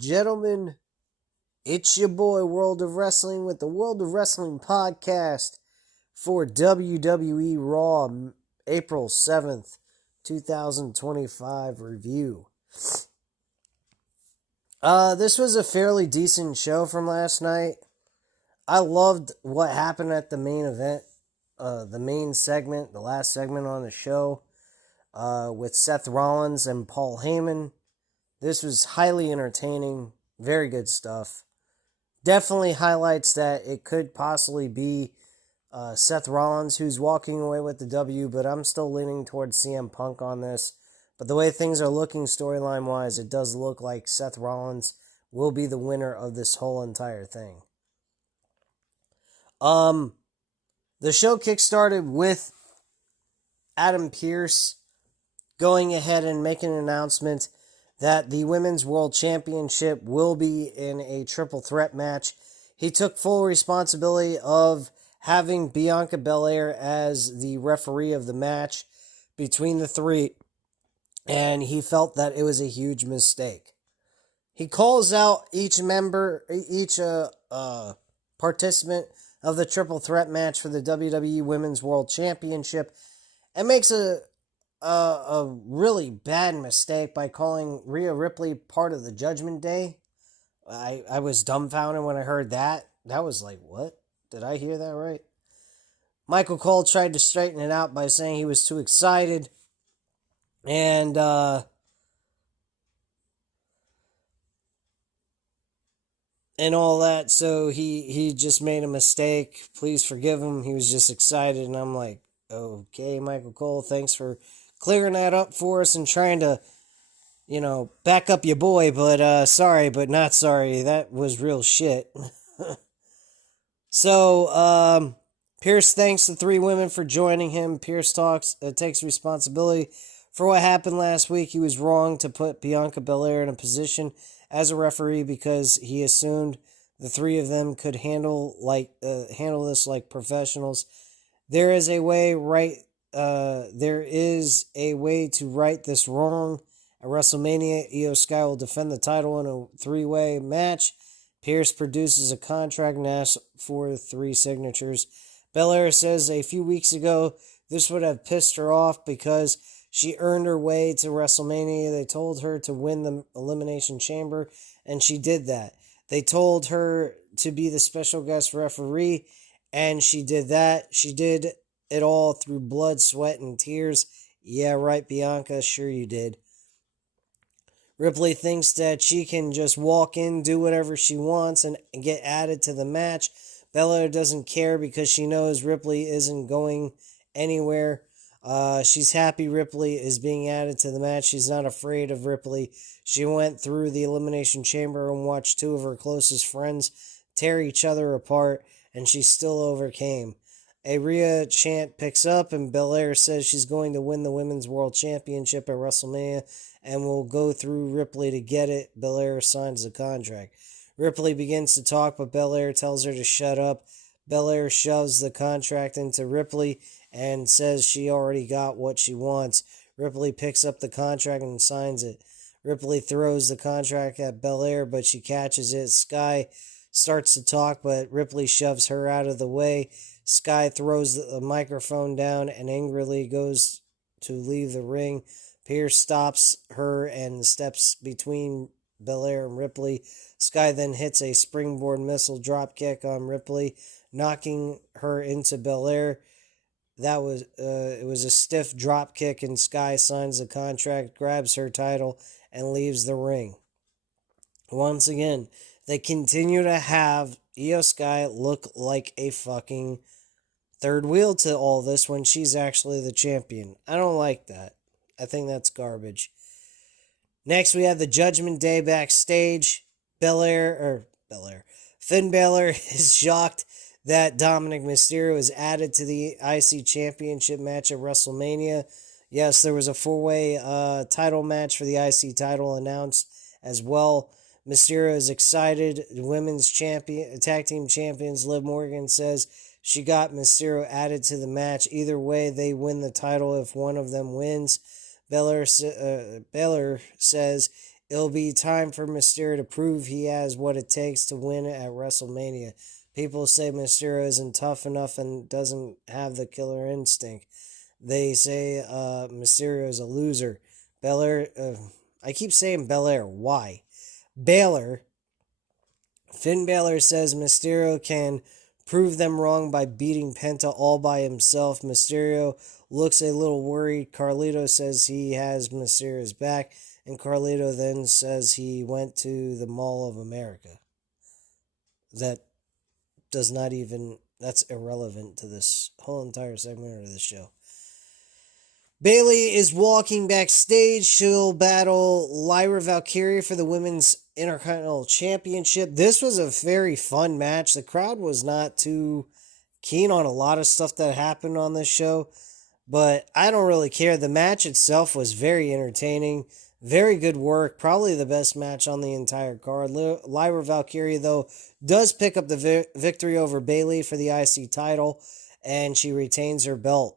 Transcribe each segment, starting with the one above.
Gentlemen, it's your boy World of Wrestling with the World of Wrestling podcast for WWE Raw April 7th, 2025 review. This was a fairly decent show from last night. I loved what happened at the main event, the main segment, the last segment on the show, with Seth Rollins and Paul Heyman. This was highly entertaining, very good stuff. Definitely highlights that it could possibly be Seth Rollins who's walking away with the W, but I'm still leaning towards CM Punk on this. But the way things are looking storyline-wise, it does look like Seth Rollins will be the winner of this whole entire thing. The show kickstarted with Adam Pearce going ahead and making an announcement that the Women's World Championship will be in a triple threat match. He took full responsibility of having Bianca Belair as the referee of the match between the three, and he felt that it was a huge mistake. He calls out each participant of the triple threat match for the WWE Women's World Championship and makes a really bad mistake by calling Rhea Ripley part of the Judgment Day. I was dumbfounded when I heard that. That was like, what? Did I hear that right? Michael Cole tried to straighten it out by saying he was too excited. And all that, so he just made a mistake. Please forgive him. He was just excited, and I'm like, okay, Michael Cole, thanks for clearing that up for us and trying to, back up your boy, but sorry, but not sorry. That was real shit. So, Pierce thanks the three women for joining him. Pierce takes responsibility for what happened last week. He was wrong to put Bianca Belair in a position as a referee because he assumed the three of them could handle this like professionals. There is a way to right this wrong. At WrestleMania, Io Sky will defend the title in a three-way match. Pierce produces a contract and asks for 3 signatures. Belair says a few weeks ago this would have pissed her off because she earned her way to WrestleMania. They told her to win the Elimination Chamber, and she did that. They told her to be the special guest referee, and she did that. She did it all through blood, sweat, and tears. Yeah, right, Bianca, sure you did. Ripley thinks that she can just walk in, do whatever she wants, and get added to the match. Belair doesn't care because she knows Ripley isn't going anywhere. She's happy Ripley is being added to the match. She's not afraid of Ripley. She went through the Elimination Chamber and watched 2 of her closest friends tear each other apart, and she still overcame. A Rhea chant picks up, and Belair says she's going to win the Women's World Championship at WrestleMania and will go through Ripley to get it. Belair signs the contract. Ripley begins to talk, but Belair tells her to shut up. Belair shoves the contract into Ripley and says she already got what she wants. Ripley picks up the contract and signs it. Ripley throws the contract at Belair, but she catches it. Sky starts to talk, but Ripley shoves her out of the way. Sky throws the microphone down and angrily goes to leave the ring. Pierce stops her and steps between Belair and Ripley. Sky then hits a springboard missile dropkick on Ripley, knocking her into Belair. It was a stiff drop kick, and Sky signs the contract, grabs her title, and leaves the ring. Once again, they continue to have Io Sky look like a fucking third wheel to all this when she's actually the champion. I don't like that. I think that's garbage. Next, we have the Judgment Day backstage. Finn Balor is shocked that Dominic Mysterio is added to the IC Championship match at WrestleMania. Yes, there was a 4-way title match for the IC title announced as well. Mysterio is excited. The women's tag team champions Liv Morgan says she got Mysterio added to the match. Either way, they win the title if one of them wins. Balor says it'll be time for Mysterio to prove he has what it takes to win at WrestleMania. People say Mysterio isn't tough enough and doesn't have the killer instinct. They say Mysterio is a loser. Belair, I keep saying Belair. Why? Baylor. Finn Balor says Mysterio can prove them wrong by beating Penta all by himself. Mysterio looks a little worried. Carlito says he has Mysterio's back. And Carlito then says he went to the Mall of America. That does not even... That's irrelevant to this whole entire segment of the show. Bayley is walking backstage. She'll battle Lyra Valkyria for the Women's Intercontinental Championship. This was a very fun match. The crowd was not too keen on a lot of stuff that happened on this show, but I don't really care. The match itself was very entertaining. Very good work. Probably the best match on the entire card. Lyra Valkyria, though, does pick up the victory over Bayley for the IC title, and she retains her belt.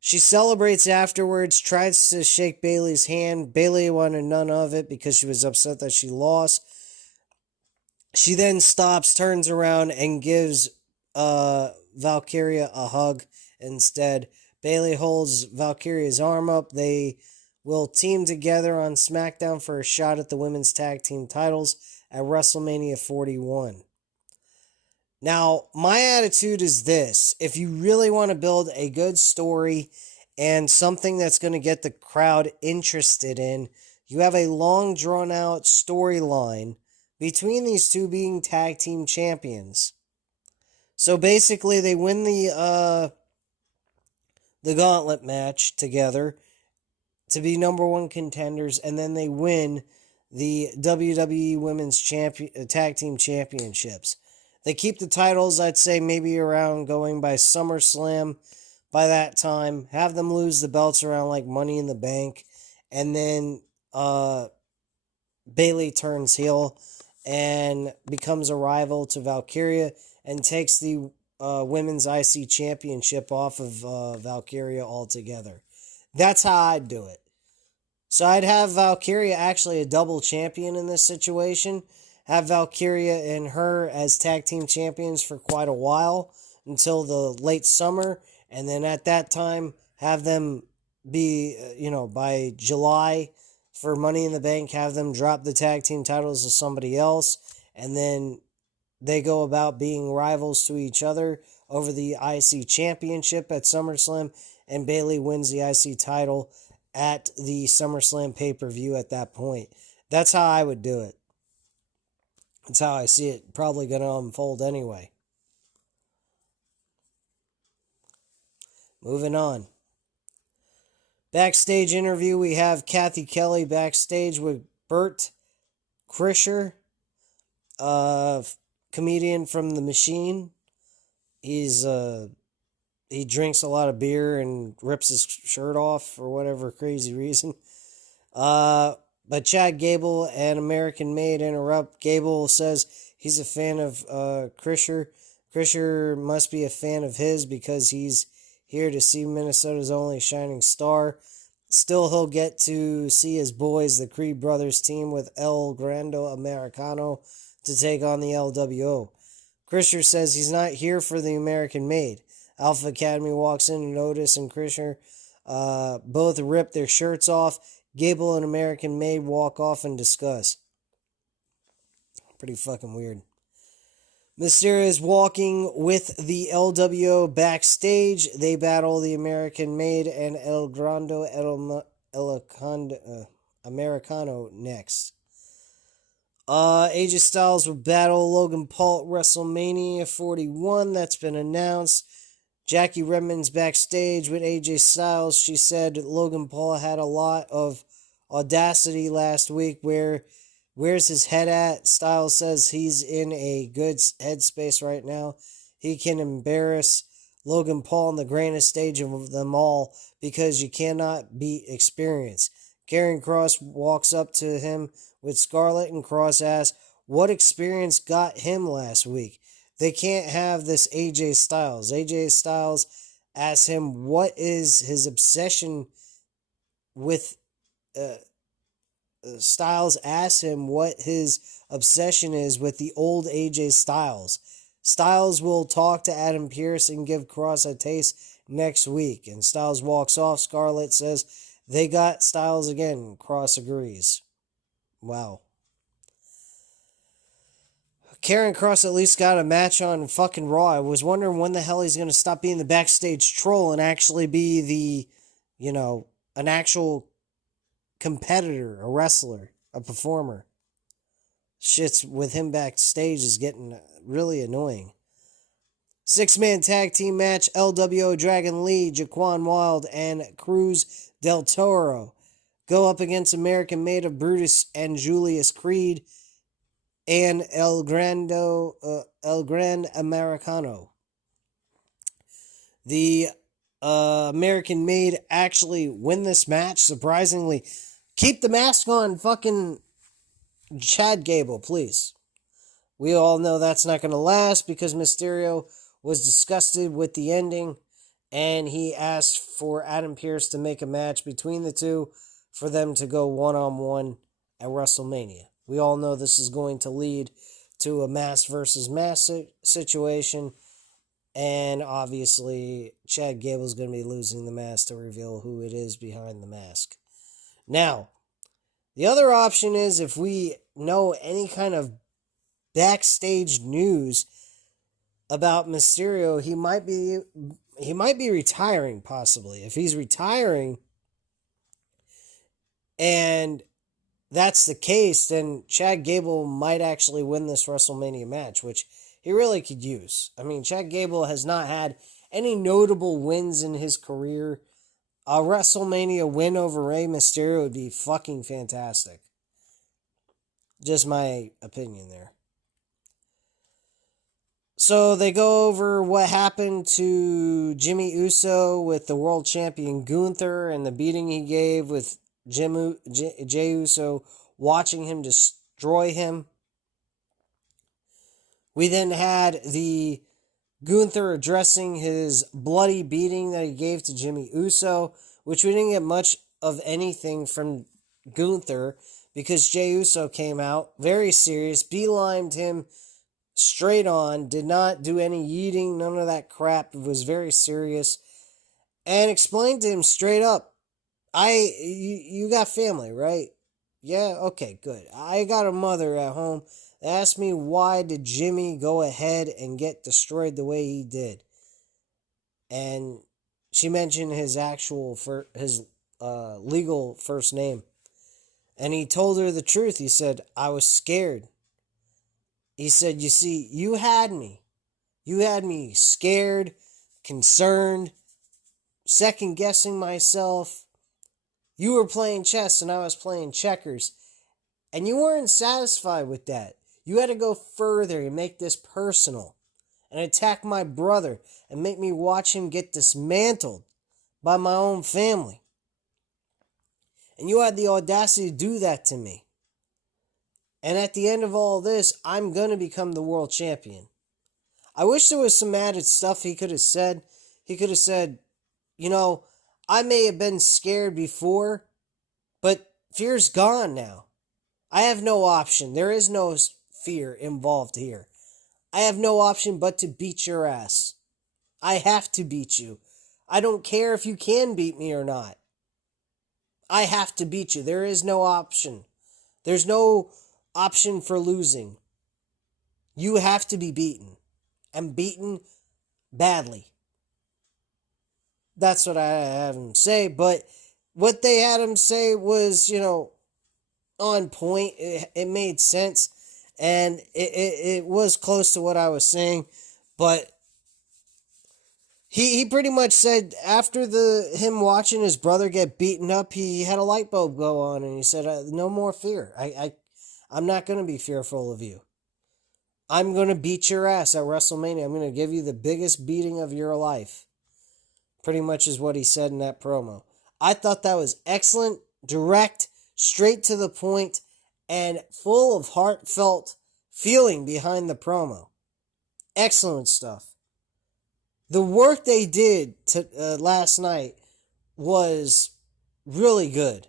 She celebrates afterwards, tries to shake Bayley's hand. Bayley wanted none of it because she was upset that she lost. She then stops, turns around, and gives Valkyria a hug instead. Bayley holds Valkyria's arm up. They will team together on SmackDown for a shot at the women's tag team titles at WrestleMania 41. Now, my attitude is this. If you really want to build a good story and something that's going to get the crowd interested in, you have a long, drawn-out storyline between these two being tag team champions. So basically, they win the gauntlet match together to be number one contenders, and then they win the WWE Women's Tag Team Championships. They keep the titles, I'd say, maybe around going by SummerSlam by that time. Have them lose the belts around like Money in the Bank. And then Bayley turns heel and becomes a rival to Valkyria and takes the Women's IC Championship off of Valkyria altogether. That's how I'd do it. So I'd have Valkyria actually a double champion in this situation. Have Valkyria and her as tag team champions for quite a while until the late summer. And then at that time, have them be, by July for Money in the Bank, have them drop the tag team titles to somebody else. And then they go about being rivals to each other over the IC Championship at SummerSlam. And Bayley wins the IC title at the SummerSlam pay-per-view at that point. That's how I would do it. That's how I see it probably going to unfold anyway. Moving on. Backstage interview, we have Kathy Kelly backstage with Bert Kreischer, comedian from The Machine. He drinks a lot of beer and rips his shirt off for whatever crazy reason. But Chad Gable and American Made interrupt. Gable says he's a fan of Kreischer. Kreischer must be a fan of his because he's here to see Minnesota's only shining star. Still, he'll get to see his boys, the Creed Brothers team with El Grande Americano, to take on the LWO. Kreischer says he's not here for the American Made. Alpha Academy walks in and Otis and Kreischer both rip their shirts off. Gable and American Made walk off and discuss. Pretty fucking weird. Mysterio is walking with the LWO backstage. They battle the American Made and El Grande Americano next. AJ Styles will battle Logan Paul at WrestleMania 41. That's been announced. Jackie Redmond's backstage with AJ Styles. She said Logan Paul had a lot of audacity last week. Where's his head at? Styles says he's in a good headspace right now. He can embarrass Logan Paul on the grandest stage of them all because you cannot beat experience. Karrion Kross walks up to him with Scarlett and Kross asks, what experience got him last week? They can't have this AJ Styles. AJ Styles asks him what is his obsession with Styles asks him what his obsession is with the old AJ Styles. Styles will talk to Adam Pearce and give Cross a taste next week. And Styles walks off. Scarlett says they got Styles again. Cross agrees. Wow. Karrion Kross at least got a match on fucking Raw. I was wondering when the hell he's going to stop being the backstage troll and actually be an actual competitor, a wrestler, a performer. Shit's with him backstage is getting really annoying. 6-man tag team match, LWO Dragon Lee, Jaquan Wilde, and Cruz del Toro go up against American Made of Brutus and Julius Creed and El Gran Americano. The American Made actually win this match, surprisingly. Keep the mask on, fucking Chad Gable, please. We all know that's not going to last because Mysterio was disgusted with the ending and he asked for Adam Pearce to make a match between the two for them to go one-on-one at WrestleMania. We all know this is going to lead to a mask versus mask situation, and obviously Chad Gable is going to be losing the mask to reveal who it is behind the mask. Now, the other option is if we know any kind of backstage news about Mysterio, he might be retiring possibly. If he's retiring and that's the case, then Chad Gable might actually win this WrestleMania match, which he really could use. I mean, Chad Gable has not had any notable wins in his career. A WrestleMania win over Rey Mysterio would be fucking fantastic. Just my opinion there. So they go over what happened to Jimmy Uso with the world champion Gunther and the beating he gave with Jey Uso, watching him destroy him. We then had the Gunther addressing his bloody beating that he gave to Jimmy Uso, which we didn't get much of anything from Gunther because Jey Uso came out very serious, beelined him straight on, did not do any yeeting, none of that crap. It was very serious, and explained to him straight up, you got family, right? Yeah, okay, good. I got a mother at home that asked me why did Jimmy go ahead and get destroyed the way he did. And she mentioned his legal first name. And he told her the truth. He said, I was scared. He said, you see, you had me. You had me scared, concerned, second-guessing myself. You were playing chess and I was playing checkers. And you weren't satisfied with that. You had to go further and make this personal. And attack my brother and make me watch him get dismantled by my own family. And you had the audacity to do that to me. And at the end of all this, I'm going to become the world champion. I wish there was some added stuff he could have said. He could have said, I may have been scared before, but fear's gone now. I have no option. There is no fear involved here. I have no option but to beat your ass. I have to beat you. I don't care if you can beat me or not. I have to beat you. There is no option. There's no option for losing. You have to be beaten. And beaten badly. That's what I had him say. But what they had him say was, on point. It made sense. And it was close to what I was saying. But he pretty much said after him watching his brother get beaten up, he had a light bulb go on. And he said, no more fear. I'm not going to be fearful of you. I'm going to beat your ass at WrestleMania. I'm going to give you the biggest beating of your life. Pretty much is what he said in that promo. I thought that was excellent, direct, straight to the point, and full of heartfelt feeling behind the promo. Excellent stuff. The work they did last night was really good.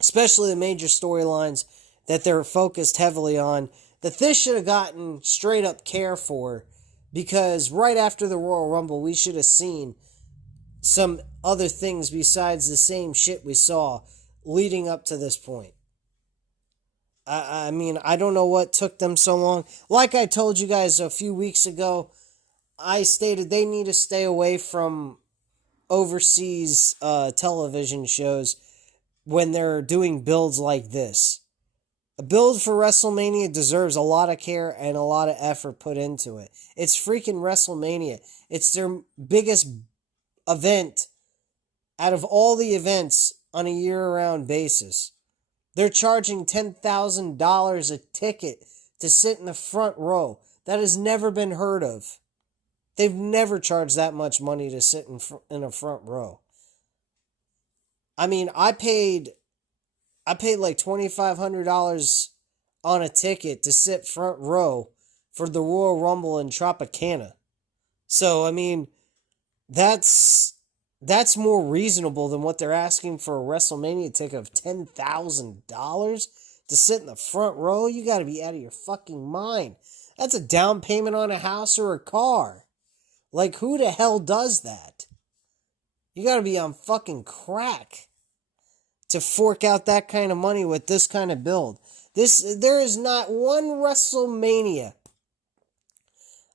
especially the major storylines that they're focused heavily on, that this should have gotten straight up care for, because right after the Royal Rumble, we should have seen some other things besides the same shit we saw leading up to this point. I mean, I don't know what took them so long. Like I told you guys a few weeks ago, I stated they need to stay away from overseas television shows when they're doing builds like this. A build for WrestleMania deserves a lot of care and a lot of effort put into it. It's freaking WrestleMania. It's their biggest event out of all the events on a year-round basis. They're charging $10,000 a ticket to sit in the front row. That has never been heard of. They've never charged that much money to sit in a front row. I mean, I paid like $2,500 on a ticket to sit front row for the Royal Rumble in Tropicana. So, I mean, that's more reasonable than what they're asking for a WrestleMania ticket of $10,000 to sit in the front row. You got to be out of your fucking mind. That's a down payment on a house or a car. Like, who the hell does that? You got to be on fucking crack to fork out that kind of money with this kind of build. There is not one WrestleMania.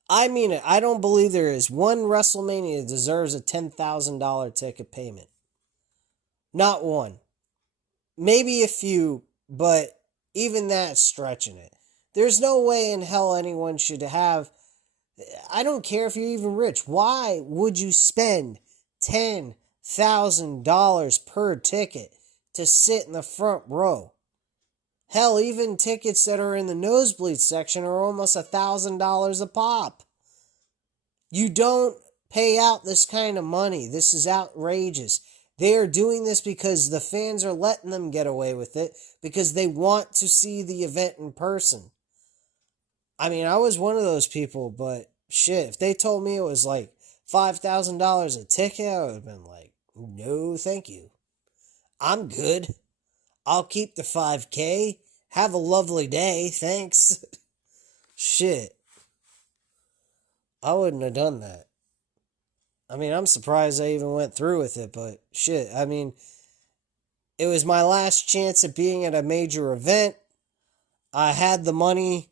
I mean it. I don't believe there is one WrestleMania that deserves a $10,000 ticket payment. Not one. Maybe a few, but even that's stretching it. There's no way in hell anyone should have. I don't care if you're even rich. Why would you spend $10,000 per ticket to sit in the front row? Hell, even tickets that are in the nosebleed section are almost $1,000 a pop. You don't pay out this kind of money. This is outrageous. They are doing this because the fans are letting them get away with it, because they want to see the event in person. I mean, I was one of those people, but shit, if they told me it was like $5,000 a ticket, I would have been like, no, thank you. I'm good. I'll keep the $5K. Have a lovely day. Thanks. Shit. I wouldn't have done that. I mean, I'm surprised I even went through with it, but shit. I mean, it was my last chance at being at a major event. I had the money.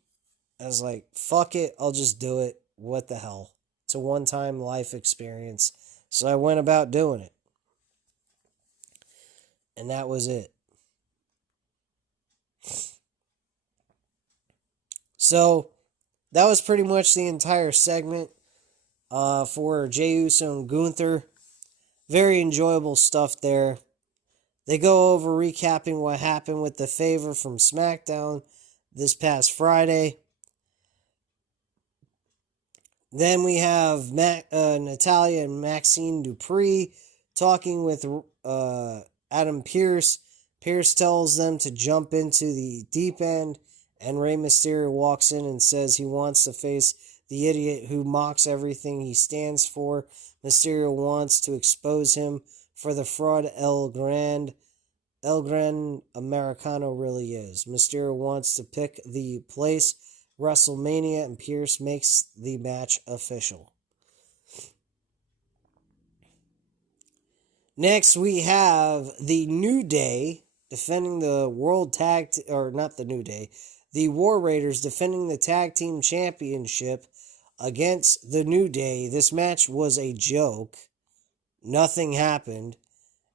I was like, fuck it. I'll just do it. What the hell? It's a one-time life experience. So I went about doing it. And that was it. So, that was pretty much the entire segment for Jey Uso and Gunther. Very enjoyable stuff there. They go over recapping what happened with the favor from SmackDown this past Friday. Then we have Natalya and Maxine Dupree talking with Adam Pearce. Pearce tells them to jump into the deep end, and Rey Mysterio walks in and says he wants to face the idiot who mocks everything he stands for. Mysterio wants to expose him for the fraud El Gran Americano really is. Mysterio wants to pick the place, WrestleMania, and Pearce makes the match official. Next, we have the New Day defending the the War Raiders defending the Tag Team Championship against the New Day. This match was a joke. Nothing happened.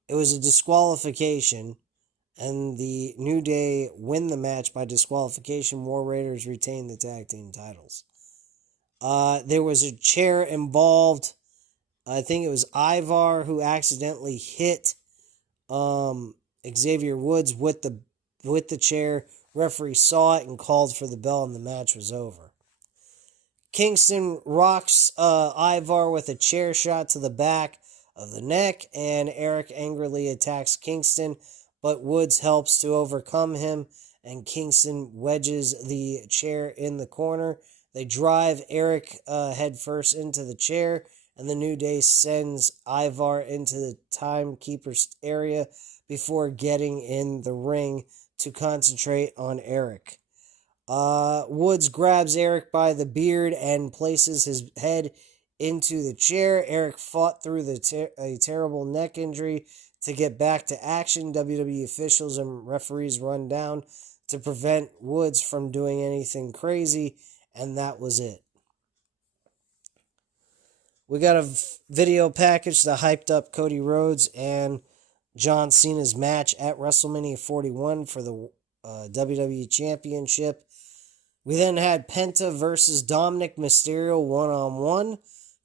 It was a disqualification, and the New Day win the match by disqualification. War Raiders retain the tag team titles. There was a chair involved. I think it was Ivar who accidentally hit Xavier Woods with the chair. Referee saw it and called for the bell, and the match was over. Kingston rocks Ivar with a chair shot to the back of the neck, and Eric angrily attacks Kingston, but Woods helps to overcome him, and Kingston wedges the chair in the corner. They drive Eric headfirst into the chair, and the New Day sends Ivar into the timekeeper's area before getting in the ring to concentrate on Eric. Woods grabs Eric by the beard and places his head into the chair. Eric fought through a terrible neck injury to get back to action. WWE officials and referees run down to prevent Woods from doing anything crazy, and that was it. We got a video package that hyped up Cody Rhodes and John Cena's match at WrestleMania 41 for the WWE Championship. We then had Penta versus Dominic Mysterio one-on-one.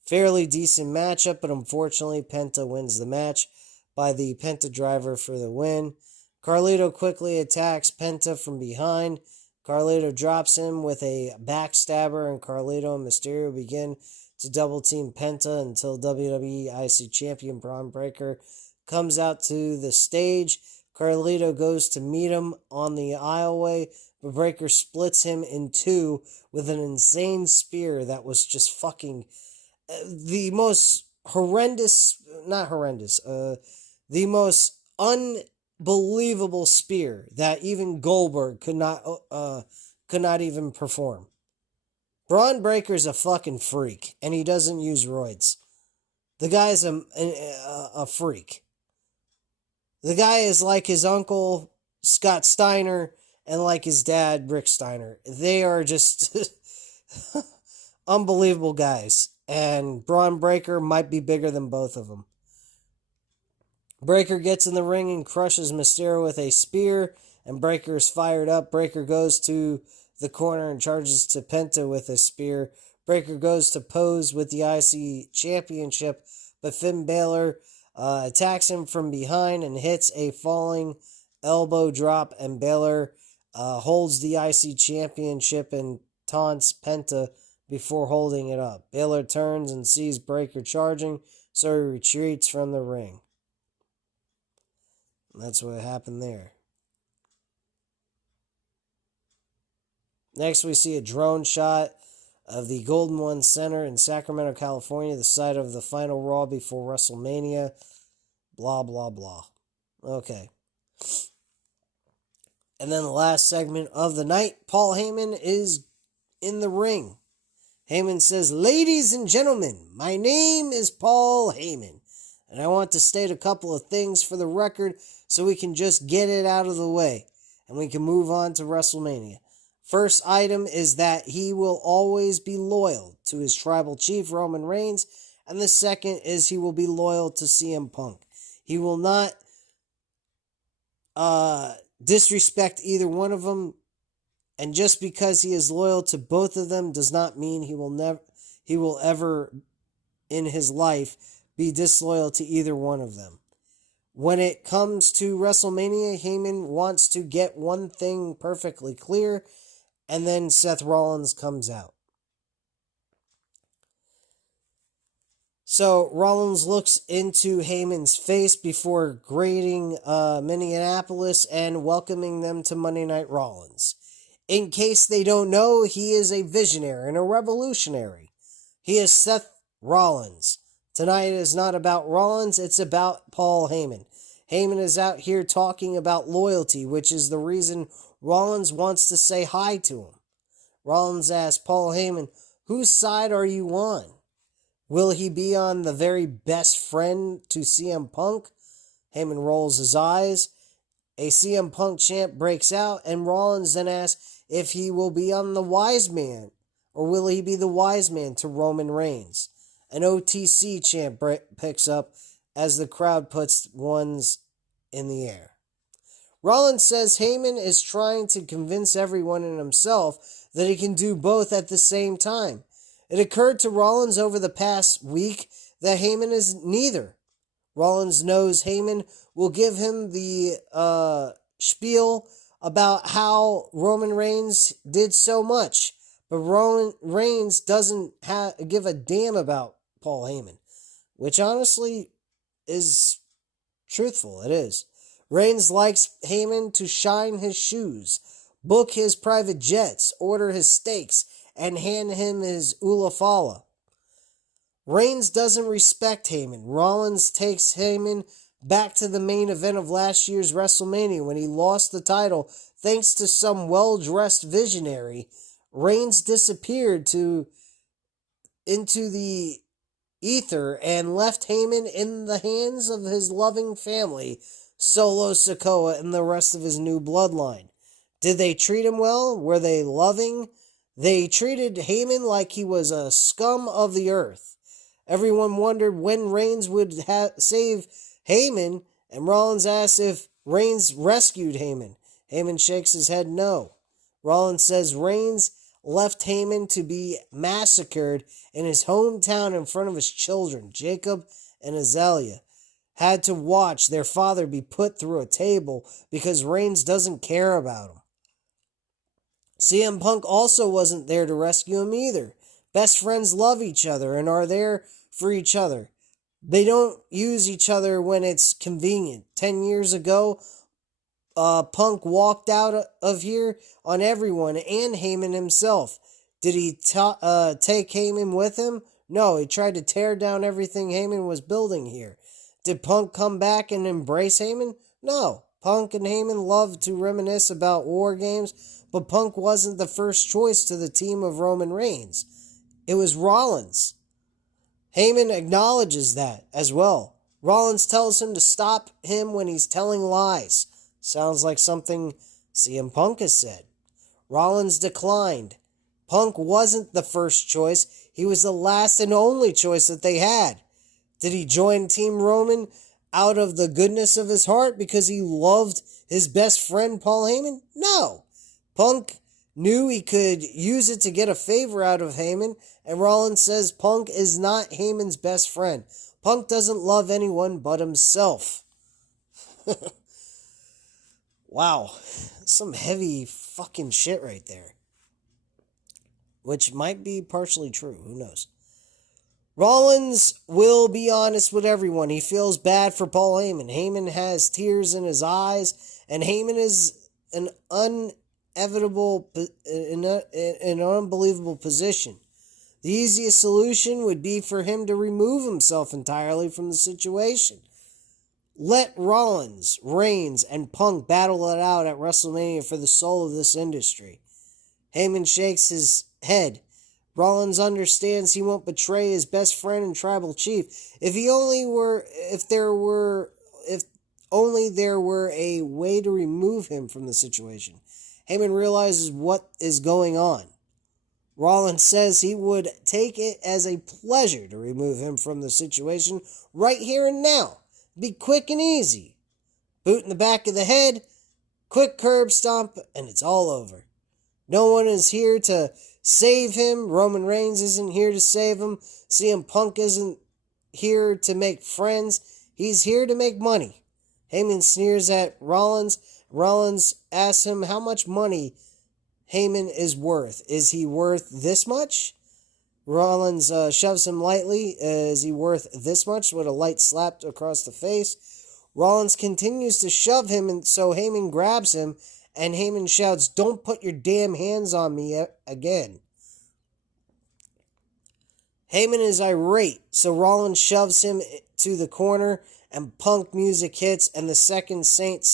Fairly decent matchup, but unfortunately Penta wins the match by the Penta driver for the win. Carlito quickly attacks Penta from behind. Carlito drops him with a backstabber, and Carlito and Mysterio begin to double team Penta until WWE IC Champion Braun Breaker comes out to the stage. Carlito goes to meet him on the aisleway, but Breaker splits him in two with an insane spear that was just fucking the most the most unbelievable spear that even Goldberg could not even perform. Braun Breaker's a fucking freak, and he doesn't use roids. The guy's a freak. The guy is like his uncle, Scott Steiner, and like his dad, Rick Steiner. They are just unbelievable guys, and Braun Breaker might be bigger than both of them. Breaker gets in the ring and crushes Mysterio with a spear, and Breaker is fired up. Breaker goes to the corner and charges to Penta with a spear. Breaker goes to pose with the IC Championship, but Finn Balor attacks him from behind and hits a falling elbow drop, and Balor holds the IC Championship and taunts Penta before holding it up. Balor turns and sees Breaker charging, so he retreats from the ring. And that's what happened there. Next, we see a drone shot of the Golden One Center in Sacramento, California, the site of the final Raw before WrestleMania. Blah, blah, blah. Okay. And then the last segment of the night, Paul Heyman is in the ring. Heyman says, "Ladies and gentlemen, my name is Paul Heyman, and I want to state a couple of things for the record so we can just get it out of the way, and we can move on to WrestleMania. First item is that he will always be loyal to his tribal chief, Roman Reigns, and the second is he will be loyal to CM Punk. He will not disrespect either one of them, and just because he is loyal to both of them does not mean he will ever in his life be disloyal to either one of them. When it comes to WrestleMania, Heyman wants to get one thing perfectly clear, and then Seth Rollins comes out. So Rollins looks into Heyman's face before greeting Minneapolis and welcoming them to Monday Night Rollins. In case they don't know, he is a visionary and a revolutionary. He is Seth Rollins. Tonight is not about Rollins, it's about Paul Heyman. Heyman is out here talking about loyalty, which is the reason Rollins wants to say hi to him. Rollins asks Paul Heyman, "Whose side are you on? Will he be on the very best friend to CM Punk?" Heyman rolls his eyes. A CM Punk chant breaks out, and Rollins then asks if he will be on the wise man, or will he be the wise man to Roman Reigns. An OTC chant picks up as the crowd puts ones in the air. Rollins says Heyman is trying to convince everyone and himself that he can do both at the same time. It occurred to Rollins over the past week that Heyman is neither. Rollins knows Heyman will give him the spiel about how Roman Reigns did so much, but Roman Reigns doesn't give a damn about Paul Heyman, which honestly is truthful. It is. Reigns likes Heyman to shine his shoes, book his private jets, order his steaks, and hand him his ulafala. Reigns doesn't respect Heyman. Rollins takes Heyman back to the main event of last year's WrestleMania when he lost the title thanks to some well-dressed visionary. Reigns disappeared into the ether and left Heyman in the hands of his loving family, Solo Sikoa, and the rest of his new bloodline. Did they treat him well? Were they loving? They treated Heyman like he was a scum of the earth. Everyone wondered when Reigns would save Heyman, and Rollins asked if Reigns rescued Heyman. Heyman shakes his head no. Rollins says Reigns left Heyman to be massacred in his hometown in front of his children, Jacob and Azalea. Had to watch their father be put through a table because Reigns doesn't care about him. CM Punk also wasn't there to rescue him either. Best friends love each other and are there for each other. They don't use each other when it's convenient. 10 years ago, Punk walked out of here on everyone and Heyman himself. Did he take Heyman with him? No, he tried to tear down everything Heyman was building here. Did Punk come back and embrace Heyman? No. Punk and Heyman loved to reminisce about war games, but Punk wasn't the first choice to the team of Roman Reigns. It was Rollins. Heyman acknowledges that as well. Rollins tells him to stop him when he's telling lies. Sounds like something CM Punk has said. Rollins declined. Punk wasn't the first choice. He was the last and only choice that they had. Did he join Team Roman out of the goodness of his heart because he loved his best friend Paul Heyman? No. Punk knew he could use it to get a favor out of Heyman, and Rollins says Punk is not Heyman's best friend. Punk doesn't love anyone but himself. Wow. Some heavy fucking shit right there. Which might be partially true. Who knows? Rollins will be honest with everyone. He feels bad for Paul Heyman. Heyman has tears in his eyes, and Heyman is an unbelievable position. The easiest solution would be for him to remove himself entirely from the situation. Let Rollins, Reigns, and Punk battle it out at WrestleMania for the soul of this industry. Heyman shakes his head. Rollins understands he won't betray his best friend and tribal chief. If only there were a way to remove him from the situation. Heyman realizes what is going on. Rollins says he would take it as a pleasure to remove him from the situation right here and now. Be quick and easy. Boot in the back of the head, quick curb stomp, and it's all over. No one is here to save him. Roman Reigns isn't here to save him. CM Punk isn't here to make friends. He's here to make money. Heyman sneers at Rollins. Rollins asks him how much money Heyman is worth. Is he worth this much? Rollins shoves him lightly. Is he worth this much? With a light slap across the face. Rollins continues to shove him, and so Heyman grabs him, and Heyman shouts, "Don't put your damn hands on me again." Heyman is irate, so Rollins shoves him to the corner, and Punk music hits, and the second City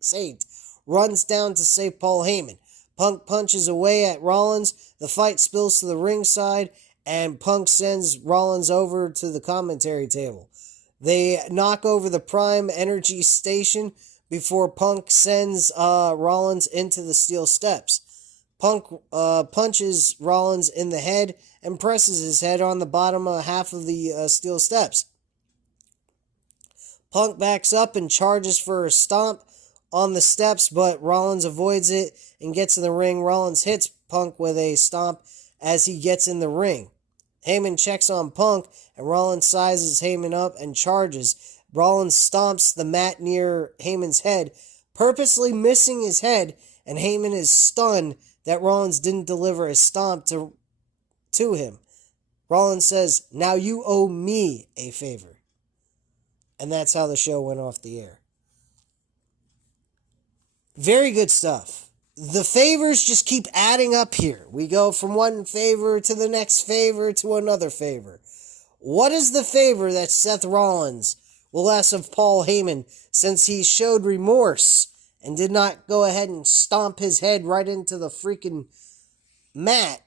Saint runs down to save Paul Heyman. Punk punches away at Rollins. The fight spills to the ringside, and Punk sends Rollins over to the commentary table. They knock over the Prime Energy station before Punk sends Rollins into the steel steps. Punk punches Rollins in the head and presses his head on the bottom half of the steel steps. Punk backs up and charges for a stomp on the steps, but Rollins avoids it and gets in the ring. Rollins hits Punk with a stomp as he gets in the ring. Heyman checks on Punk, and Rollins sizes Heyman up and charges. Rollins stomps the mat near Heyman's head, purposely missing his head, and Heyman is stunned that Rollins didn't deliver a stomp to him. Rollins says, "Now you owe me a favor." And that's how the show went off the air. Very good stuff. The favors just keep adding up here. We go from one favor to the next favor to another favor. What is the favor that Seth Rollins will ask of Paul Heyman, since he showed remorse and did not go ahead and stomp his head right into the freaking mat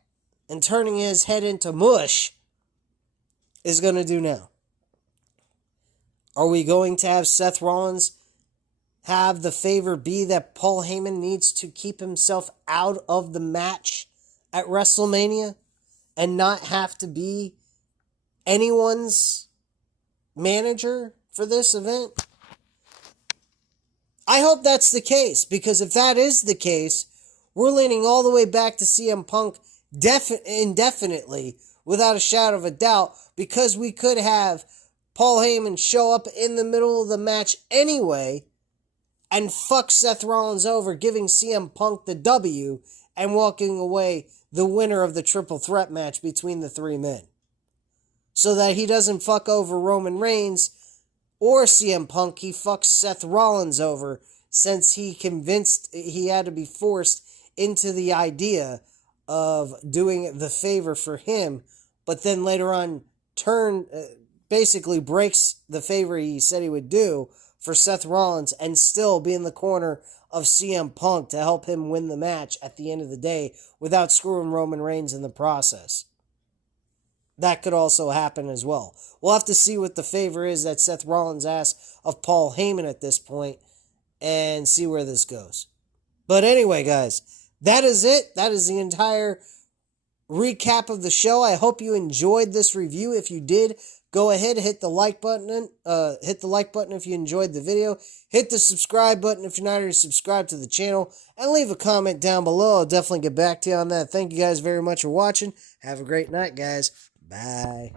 and turning his head into mush, is going to do now? Are we going to have Seth Rollins have the favor be that Paul Heyman needs to keep himself out of the match at WrestleMania and not have to be anyone's manager for this event? I hope that's the case, because if that is the case, we're leaning all the way back to CM Punk indefinitely, without a shadow of a doubt, because we could have Paul Heyman show up in the middle of the match anyway and fuck Seth Rollins over, giving CM Punk the W and walking away the winner of the triple threat match between the three men. So that he doesn't fuck over Roman Reigns or CM Punk, he fucks Seth Rollins over, since he had to be forced into the idea of doing the favor for him, but then later on basically breaks the favor he said he would do for Seth Rollins and still be in the corner of CM Punk to help him win the match at the end of the day without screwing Roman Reigns in the process. That could also happen as well. We'll have to see what the favor is that Seth Rollins asks of Paul Heyman at this point and see where this goes. But anyway, guys, that is it. That is the entire recap of the show. I hope you enjoyed this review. If you did, go ahead, hit the like button. Hit the like button if you enjoyed the video. Hit the subscribe button if you're not already subscribed to the channel. And leave a comment down below. I'll definitely get back to you on that. Thank you guys very much for watching. Have a great night, guys. Bye.